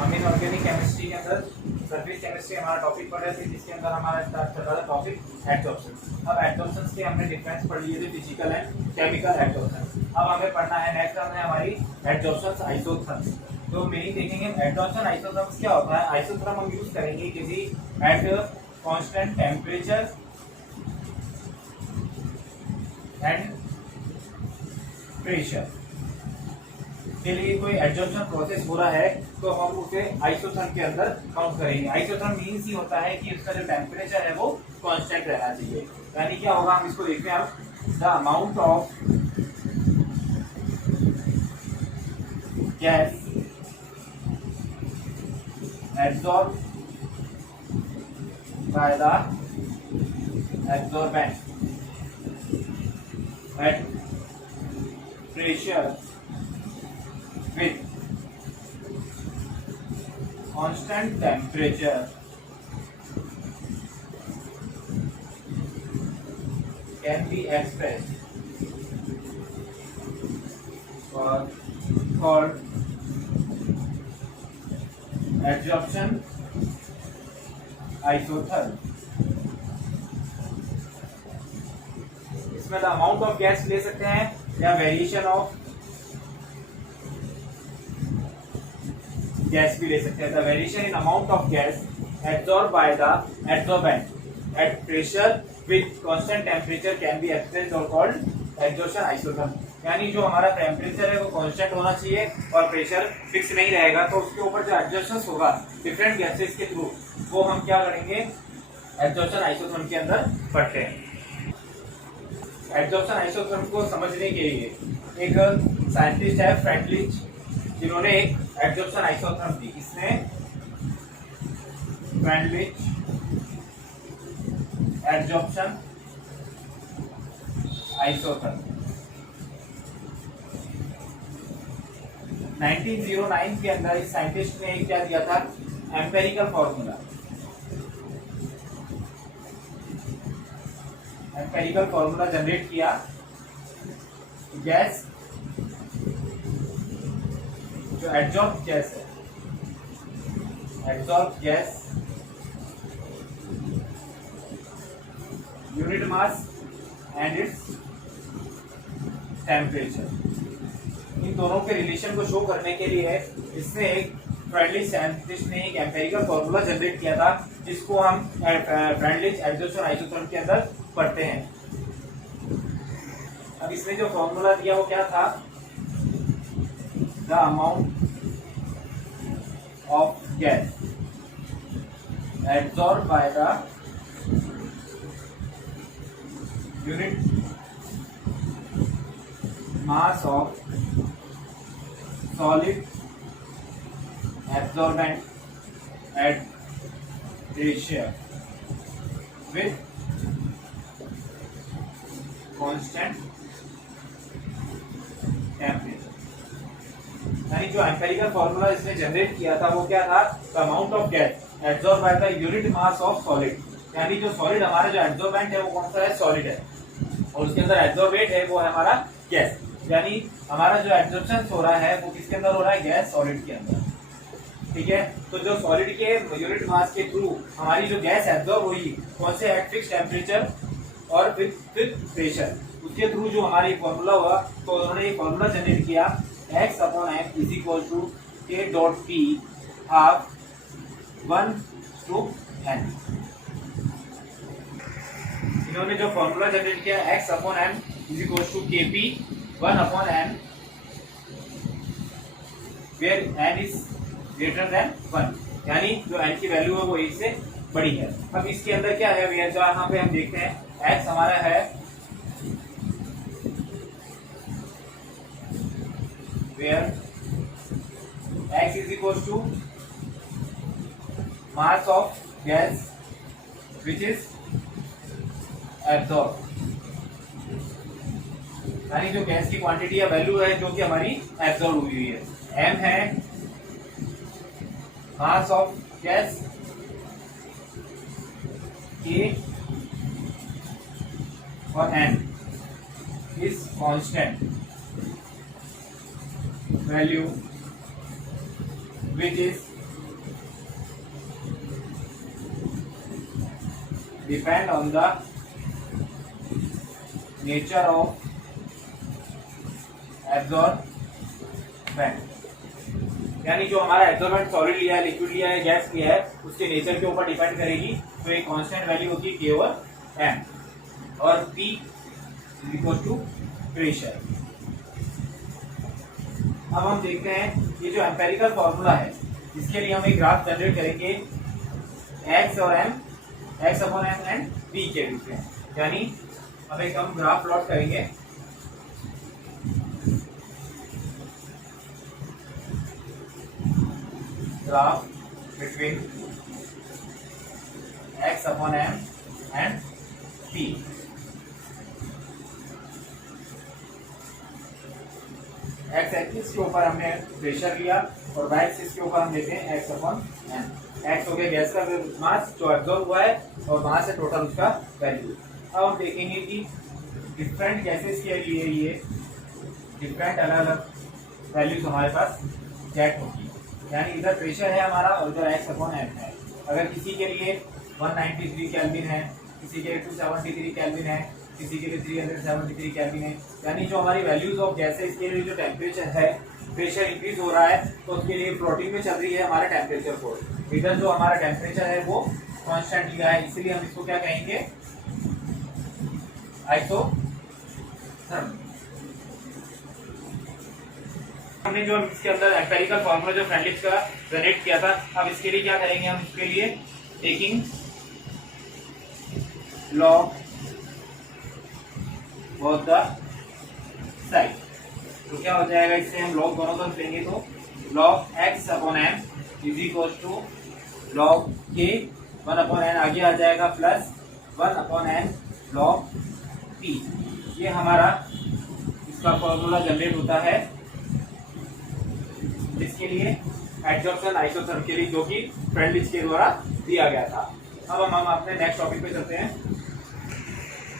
हम inorganic chemistry के अंदर सरफेस केमिस्ट्री हमारा टॉपिक पढ़ रहे थे, जिसके अंदर हमारा स्टार्ट चल रहा था टॉपिक एडजॉर्प्शन। अब एडजॉर्प्शन के हमने डिफरेंस पढ़ लिए थे, फिजिकल एंड केमिकल एडजॉर्प्शन। अब हमें पढ़ना है नेक्स्ट हमें हमारी एडजॉर्प्शन आइसोथर्म्स। तो मीनिंग देखेंगे एडजॉर्प्शन आइसोथर्म्स क्या होता है। आइसोथर्म हम यूज करेंगे किसी at constant temperature and pressure के लिए कोई एडजॉर्प्शन प्रोसेस हो रहा है तो हम उसे आइसोथर्म के अंदर काउंट करेंगे। आइसोथर्म मीन्स ही होता है कि उसका जो टेम्परेचर है वो कांस्टेंट रहना चाहिए। यानी क्या होगा, हम इसको देखते हैं अब the amount of gas absorb by the absorbent at pressure with constant temperature can be expressed or called adsorption isotherm। इसमें द अमाउंट ऑफ गैस ले सकते हैं या वेरिएशन ऑफ गैस भी ले सकते हैं। The variation in amount of gas absorb by the absorbent at pressure with constant temperature can be expressed और कॉल्ड एडजॉर्प्शन आइसोथर्म। यानी जो हमारा टेम्परेचर है वो कांस्टेंट होना चाहिए और प्रेशर फिक्स नहीं रहेगा, तो उसके ऊपर जो एडजॉर्प्शन होगा डिफरेंट गैसेस के थ्रू, वो हम क्या करेंगे एडजॉर्प्शन आइसोथर्म के अंदर पढ़ते हैं। एडजॉर्प्शन आइसोथर्म को समझने के लिए एक साइंटिस्ट है फ्रेंडलिच, जिन्होंने एक एडजॉर्प्शन आइसोथर्म दी। इसने फ्रेंडलिच एडजॉर्प्शन आइसोथर्म 1909 के अंदर इस साइंटिस्ट ने क्या दिया था, empirical formula. Empirical formula generate किया गैस जो एडजॉर्ब गैस है, adsorb gas unit mass and its temperature, इन दोनों के रिलेशन को शो करने के लिए इसने एक फ्रेंडली साइंटिस्ट ने एक एम्पेरिकल फॉर्मूला जनरेट किया था, जिसको हम फ्रेंडली एडजॉर्प्शन आइसोथर्म के अंदर पढ़ते हैं। अब इसमें जो फॉर्मूला दिया वो क्या था, the amount of gas absorbed by the unit mass of solid absorbent at pressure with constant temperature। यानी जो एम्पेरिकल फॉर्मूला इसने जनरेट किया था वो क्या था, the amount of gas absorb by the unit mass of solid. यानी जो सॉलिड हमारा जो एब्सॉर्बेंट है वो कौन सा है, सॉलिड है, और उसके अंदर एब्सॉर्बेट है वो है हमारा गैस। यानी हमारा जो एब्जॉर्प्शन हो रहा है वो किसके अंदर हो रहा है, गैस सॉलिड के अंदर। ठीक है, तो जो सॉलिड के यूनिट मास के थ्रू हमारी जो गैस एब्सॉर्ब हुई कौन से एट फिक्स टेम्परेचर और विद प्रेशर, उसके थ्रू जो हमारी फॉर्मूला हुआ, तो उन्होंने एक फॉर्मूला जनरेट किया x upon m is equal to k dot p half 1 to n। इन्होंने जो फॉर्मूला जनरेट किया x upon m is equal to kp 1 upon n where n is greater than 1, यानी जो n की value है वो 1 से बड़ी है। अब इसके अंदर क्या है, यहाँ पे हम देखते हैं x हमारा है where x is equal to mass of gas which is absorbed, यानी जो गैस की क्वांटिटी या वैल्यू है जो कि हमारी एब्सॉर्ब हुई है। m है मास ऑफ गैस, k और n is constant value which is depend on the nature of absorbent, यानी जो हमारा एब्जॉर्बेंट सॉलिड लिया है, लिक्विड लिया है, गैस लिया है, उसके नेचर के ऊपर डिपेंड करेगी। तो एक कांस्टेंट वैल्यू होती है के ओवर एम, और P इक्वल टू प्रेशर। अब हम देखते हैं ये जो एम्पेरिकल फॉर्मूला है, इसके लिए हम एक ग्राफ जनरेट करेंगे x और m, x upon m and p के बीच में, यानी अब एक हम ग्राफ प्लॉट करेंगे। Graph between x upon m and p। X axis के ऊपर हमने प्रेशर लिया और वाई एक्सिस के ऊपर हम लेते हैं एक्स अपॉन एम। एक्स हो गया गैस का मास जो एब्जॉर्ब हुआ है, और वहां से टोटल उसका वैल्यू। अब हम देखेंगे कि डिफरेंट गैसेस के लिए ये डिफरेंट अलग अलग वैल्यूज हमारे पास गेट होगी, यानी इधर प्रेशर है हमारा और इधर एक्स अपॉन एम है। अगर किसी के लिए 193 केल्विन है, किसी के लिए 273 केल्विन है, किसी के लिए 373 केल्विन है, यानी जो हमारी वैल्यूज ऑफ गैस है, इसके लिए जो टेम्परेचर है, प्रेशर इंक्रीज हो रहा है, तो उसके लिए प्लॉटिंग में चल रही है हमारा टेम्परेचर कोड। इधर जो हमारा टेम्परेचर है वो कांस्टेंट लिया है, इसलिए हम इसको क्या कहेंगे, आइसोथर्म। हमने जो इसके अंदर एम्पेरिकल फॉर्मूला जो फ्रेंडलिप्स का जनरेट किया था, अब इसके लिए क्या करेंगे हम, इसके लिए taking log both the side, तो क्या हो जाएगा, इससे हम लॉग दोनों तरफ लेंगे, तो log x upon m is equal to log k 1 upon n आगे आ जाएगा plus 1 upon n log p। ये हमारा इसका फॉर्मूला जनरेट होता है इसके लिए एडजॉर्प्शन आइसोथर्म के लिए, जो कि फ्रेंडलिप्स के द्वारा दिया गया था। अब हम अपने नेक्स्ट टॉपिक पे चलते हैं।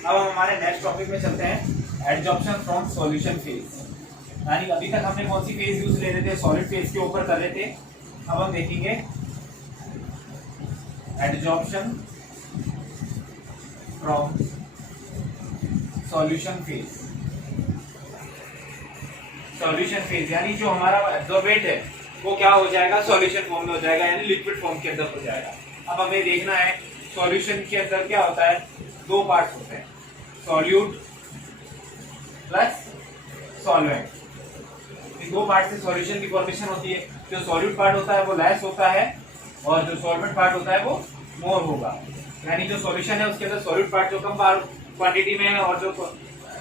अब हम हमारे नेक्स्ट टॉपिक में चलते हैं, एडजॉर्प्शन फ्रॉम सॉल्यूशन फेज। यानी अभी तक हमने कौन सी फेज यूज ले रहे थे, सॉलिड फेज के ऊपर कर रहे थे। अब हम देखेंगे adsorption from solution phase. Solution phase यानी जो हमारा एब्जॉर्बेंट है वो क्या हो जाएगा, सॉल्यूशन फॉर्म में हो जाएगा, यानी लिक्विड फॉर्म के अंदर हो जाएगा। अब हमें देखना है सॉल्यूशन के अंदर क्या होता है, दो पार्ट्स होते हैं, सॉल्यूट प्लस सॉल्वेंट। इन दो पार्ट से सॉल्यूशन की फॉर्मेशन होती है। जो सॉल्यूट पार्ट होता है वो लेस होता है और जो सॉल्वेंट पार्ट होता है वो मोर होगा, यानी जो सॉल्यूशन है उसके अंदर सॉल्यूट पार्ट जो कम क्वांटिटी में है और जो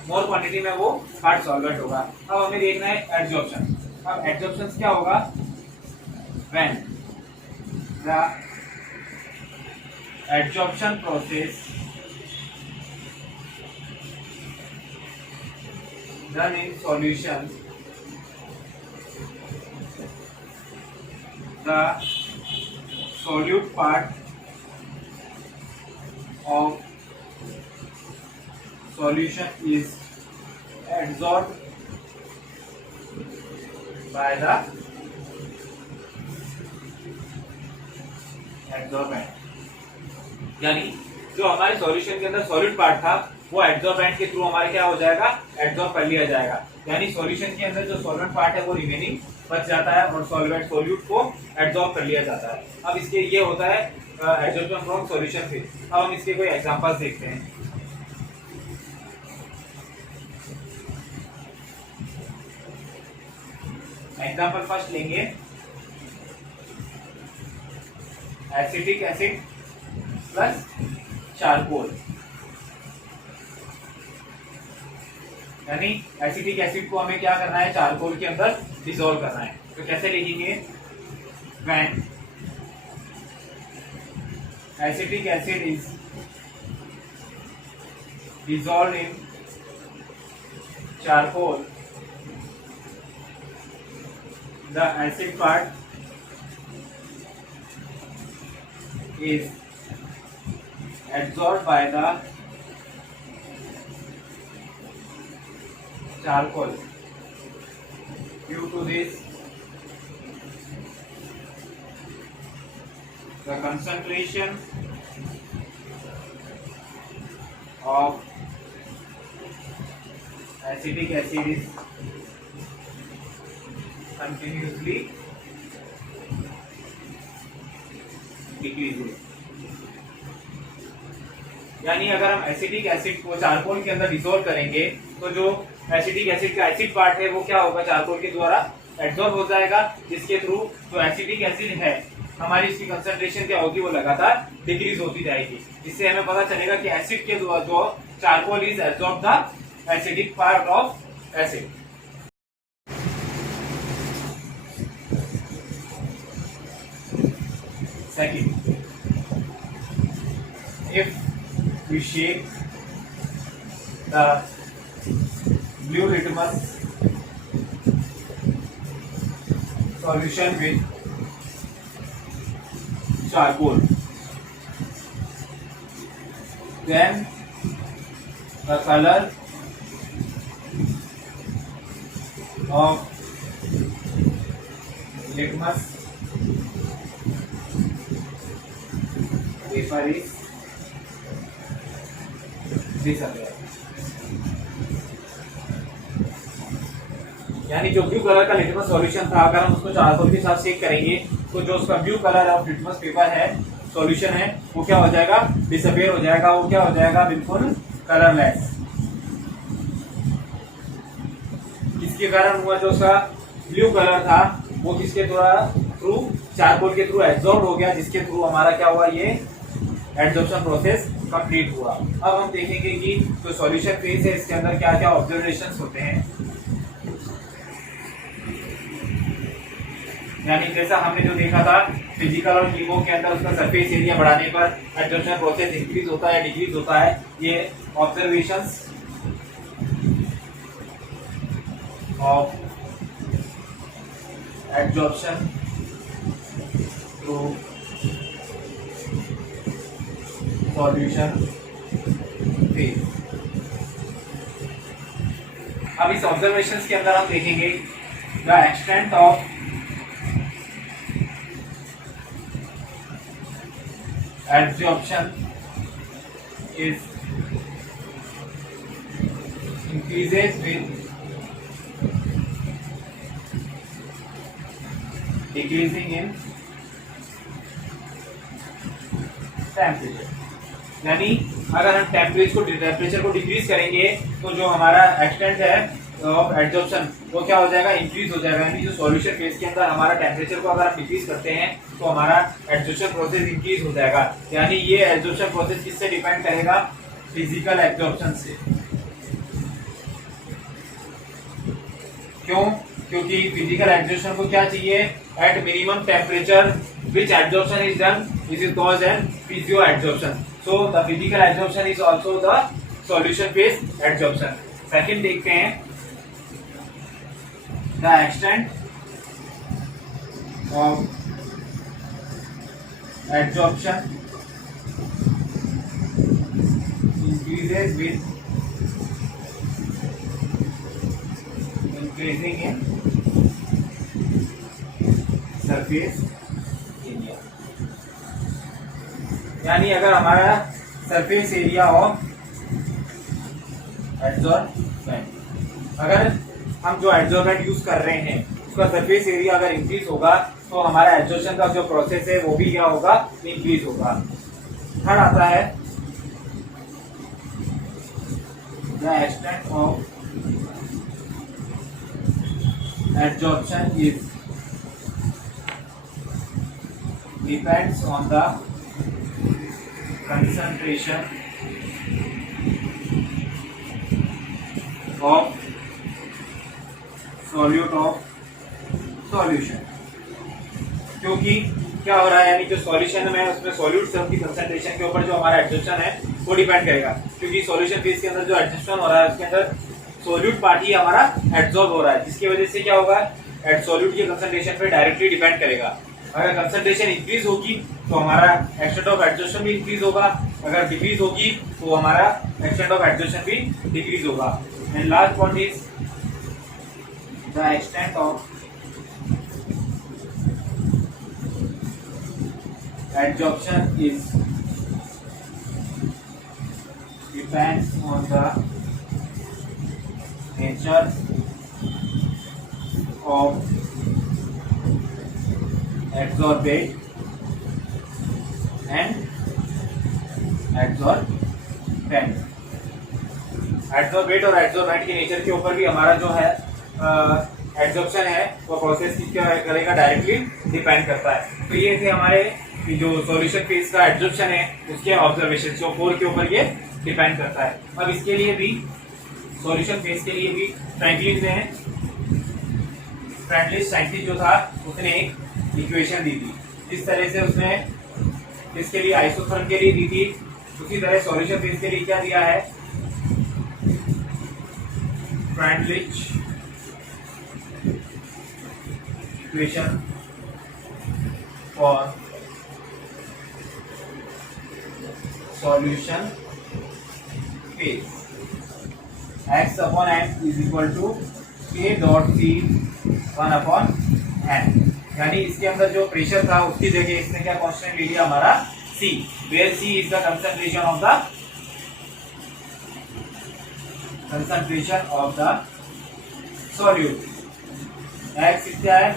मोर क्वांटिटी में वो पार्ट सॉल्वेंट होगा। अब हमें देखना है एडजॉर्प्शन। अब एडजॉर्प्शन क्या होगा, when the adsorption process done in solution, the solute part of solution is absorbed by the adsorbent, यानी जो हमारे सॉल्यूशन के अंदर सॉलिड पार्ट था वो एडजॉर्बेंट के थ्रू हमारे क्या हो जाएगा, एडजॉर्ब कर लिया जाएगा। यानी सॉल्यूशन के अंदर जो सॉल्वेंट पार्ट है वो रिमेनिंग बच जाता है और सॉल्वेंट सोल्यूट को एडजॉर्ब कर लिया जाता है। अब इसके ये होता है एडजॉर्प्शन फ्रॉम सॉल्यूशन फेज। अब हम इसके कोई एग्जांपल्स देखते हैं। एग्जांपल फर्स्ट लेंगे, एसिटिक एसिड प्लस चारकोल, यानी एसिटिक एसिड को हमें क्या करना है, चारकोल के अंदर डिसॉल्व करना है। तो कैसे लिखेंगे, when acetic acid is dissolved in charcoal, the acid part is absorbed by the charcoal. Due to this, the concentration of acetic acid is continuously decreasing। यानी अगर हम एसिटिक एसिड को चारकोल के अंदर डिसॉल्व करेंगे तो जो एसिटिक एसिड का एसिड पार्ट है वो क्या होगा, चारकोल के द्वारा एब्जॉर्ब हो जाएगा, जिसके थ्रू जो एसिटिक एसिड है हमारी इसकी कंसंट्रेशन क्या होगी, वो लगातार डिक्रीज होती जाएगी। इससे हमें पता चलेगा कि एसिड के द्वारा जो charcoal is absorb the acidic part of acid. Second, if we shake the blue litmus solution with charcoal, then the color of litmus paper is disappear। यानी जो ब्लू कलर का लिटमस सॉल्यूशन था, अगर हम उसको चारकोल के साथ shake करेंगे तो जो उसका blue colour of litmus paper है, सॉल्यूशन है, वो क्या हो जाएगा, डिसअपियर हो जाएगा, वो क्या हो जाएगा, बिल्कुल कलरलेस। इसके कारण हुआ जो उसका ब्लू कलर था वो किसके द्वारा, थ्रू चारकोल के थ्रू एब्जॉर्ब हो गया, जिसके थ्रू हमारा क्या हुआ, ये एब्जॉर्प्शन प्रोसेस कंप्लीट हुआ। अब हम देखेंगे कि जो सॉल्यूशन फेज है इसके अंदर क्या क्या ऑब्जर्वेशंस होते हैं। यानी जैसा हमने जो देखा था फिजिकल और कीमो के अंदर उसका सरफेस एरिया बढ़ाने पर एब्जॉर्प्शन प्रोसेस इंक्रीज होता है, डिक्रीज होता है। ये observations of absorption through solution phase. अब इस ऑब्जर्वेशंस के अंदर हम देखेंगे the extent of adsorption is increases with decreasing in temperature। यानी अगर हम टेम्परेचर को डिक्रीज करेंगे तो जो हमारा एक्सटेंट है ऑफ एब्जॉर्प्शन वो क्या हो जाएगा, इंक्रीज हो जाएगा। यानी जो सॉल्यूशन फेज के अंदर हमारा टेम्परेचर को अगर हम डिक्रीज करते हैं तो हमारा एब्जॉर्प्शन प्रोसेस इंक्रीज हो जाएगा। यानी ये एब्जॉर्प्शन प्रोसेस किससे डिपेंड करेगा, फिजिकल एब्जॉर्प्शन से। क्यों, क्योंकि फिजिकल एब्जॉर्प्शन को क्या चाहिए, at minimum temperature which absorption is done, this is called as physio adsorption। So the physical absorption is also the solution phase adsorption। Second देखते हैं the extent of adsorption increases with increasing in surface area. यानी अगर हमारा surface area of absorbent, अगर हम जो absorbent use कर रहे हैं उसका सरफेस एरिया अगर इंक्रीज होगा तो हमारा एब्जॉर्प्शन का जो प्रोसेस है वो भी क्या होगा, इंक्रीज होगा। थर्ड आता है the extent of absorption is depends on the concentration of solute of solution। क्योंकि क्या हो रहा है, यानी जो सॉल्यूशन में उसमें सॉल्यूट की कंसंट्रेशन के ऊपर जो हमारा एब्जॉर्प्शन है वो डिपेंड करेगा। क्योंकि सॉल्यूशन फेज के अंदर जो एब्जॉर्प्शन हो रहा है उसके अंदर सॉल्यूट पार्ट ही हमारा एब्जॉर्ब हो रहा है, जिसकी वजह से क्या होगा, सॉल्यूट की कंसंट्रेशन पे डायरेक्टली डिपेंड करेगा। अगर कंसंट्रेशन इंक्रीज होगी तो हमारा एक्सटेंट ऑफ एब्जॉर्प्शन भी इंक्रीज होगा, अगर डिक्रीज होगी तो हमारा एक्सटेंट ऑफ एब्जॉर्प्शन भी डिक्रीज होगा। And last point is the extent of absorption is depends on the nature of adsorbate and adsorbent. Adsorbate और एडसॉर्बेंट के नेचर के ऊपर भी हमारा जो है एडजॉर्प्शन है वो प्रोसेस क्या करेगा, डायरेक्टली डिपेंड करता है। तो ये थे हमारे जो सॉल्यूशन फेज का एडजॉर्प्शन है उसके ऑब्जर्वेशन, जो 4 के ऊपर ये डिपेंड करता है। अब इसके लिए भी सॉल्यूशन फेज के लिए भी फ्रैंकलिन ने फ्रैंकलिन साइंटिस्ट जो था उसने एक इक्वेशन दी थी। इस तरह से उसने इसके लिए आइसोथर्म के लिए दी थी, उसी तरह सॉल्यूशन फेज के लिए क्या दिया है, Franklin equation for solution phase x upon m is equal to k dot c 1 upon n। यानी इसके अंदर जो प्रेशर था उसकी जगह इसने क्या कांस्टेंट ले लिया हमारा c, where c is the concentration of the solute। x क्या है,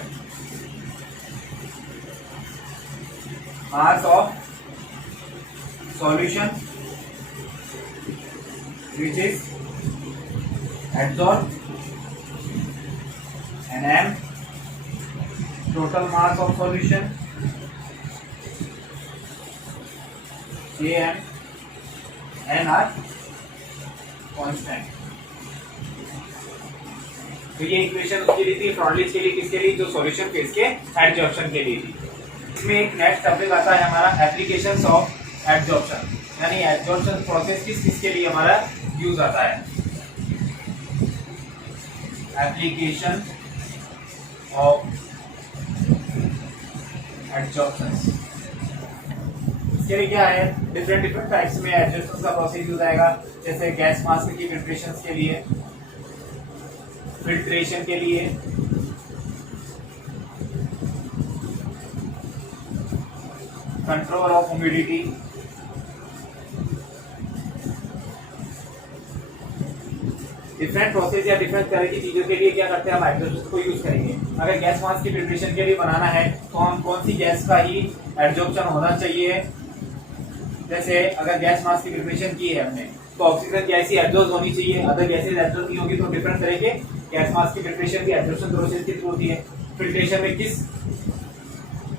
mass of solution which is adsorbed, and m total mass of solution, km, n are constant। तो ये इक्वेशन उसके लिए थी, फ्रॉडलिच के लिए, किसके लिए, जो सॉल्यूशन फेज के एडजॉर्प्शन के लिए थी। इसमें एक नेक्स्ट टॉपिक आता है हमारा एप्लीकेशंस ऑफ एडजॉर्प्शन, यानी एडजॉर्प्शन प्रोसेस किस किस के लिए हमारा यूज आता है। एप्लीकेशन ऑफ एडजॉर्प्शन, इसके लिए क्या है, डिफरेंट टाइप्स में एडजॉर्प्शन का प्रोसेस यूज आएगा, जैसे गैस मास्क की फिल्ट्रेशन के लिए, फिल्ट्रेशन के लिए, control of humidity, different process या डिफरेंट तरह की चीजों के लिए क्या करते हैं, हम एडजॉर्प्शन को यूज करेंगे। अगर गैस मास्क की प्रिपरेशन के लिए बनाना है तो हम कौन सी गैस का ही एडजॉर्प्शन होना चाहिए, जैसे अगर गैस मास्क की प्रिपरेशन की है हमने तो ऑक्सीजन गैस ही एडजॉर्ब होनी चाहिए, अदर गैसेज एडजॉर्ब नहीं होगी। तो डिफरेंट तरह के गैस मास्क की प्रिपरेशन की एडजॉर्प्शन प्रोसेस के थ्रू होती है। फिल्ट्रेशन में किस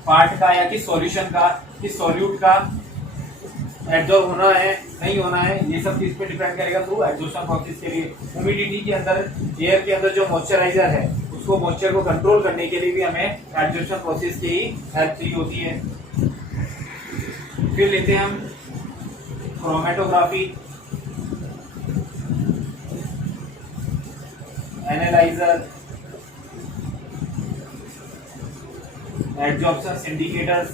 पार्ट का या किस सॉल्यूशन का, किस सॉल्यूट का एडजॉर्ब होना है नहीं होना है, ये सब चीज पे डिपेंड करेगा थ्रू एडजॉर्प्शन प्रोसेस के लिए। ह्यूमिडिटी के अंदर, एयर के अंदर जो मॉइस्चराइजर है उसको मॉइस्चर को कंट्रोल करने के लिए भी हमें एडजॉर्प्शन प्रोसेस की ही हेल्प चाहिए होती है। फिर लेते हैं हम क्रोमेटोग्राफी, एनालाइजर, एडजॉर्प्शन इंडिकेटर्स।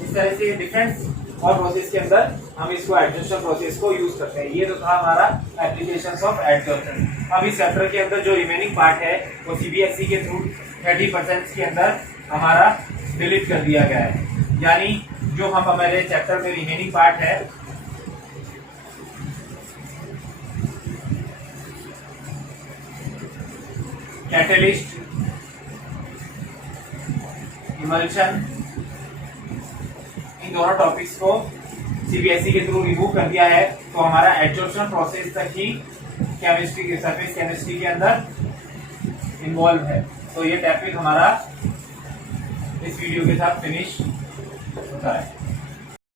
इस तरह से डिफरेंट और प्रोसेस के अंदर हम इसको एडजॉर्प्शन प्रोसेस को यूज करते हैं। ये तो था हमारा एप्लीकेशंस ऑफ एडजॉर्प्शन। अब इस चैप्टर के अंदर जो रिमेनिंग पार्ट है वो सीबीएसई के थ्रू 30% के अंदर हमारा डिलीट कर दिया गया है, यानी जो हम हमारे चैप्टर में रिमेनिंग पार्ट है कैटलिस्ट, इमल्शन, इन दोनों टॉपिक्स को सीबीएसई के थ्रू रिमूव कर दिया है। तो हमारा एडजॉर्प्शन प्रोसेस तक ही केमिस्ट्री के सरफेस केमिस्ट्री के अंदर इन्वॉल्व है। तो ये टॉपिक हमारा इस वीडियो के साथ फिनिश होता है।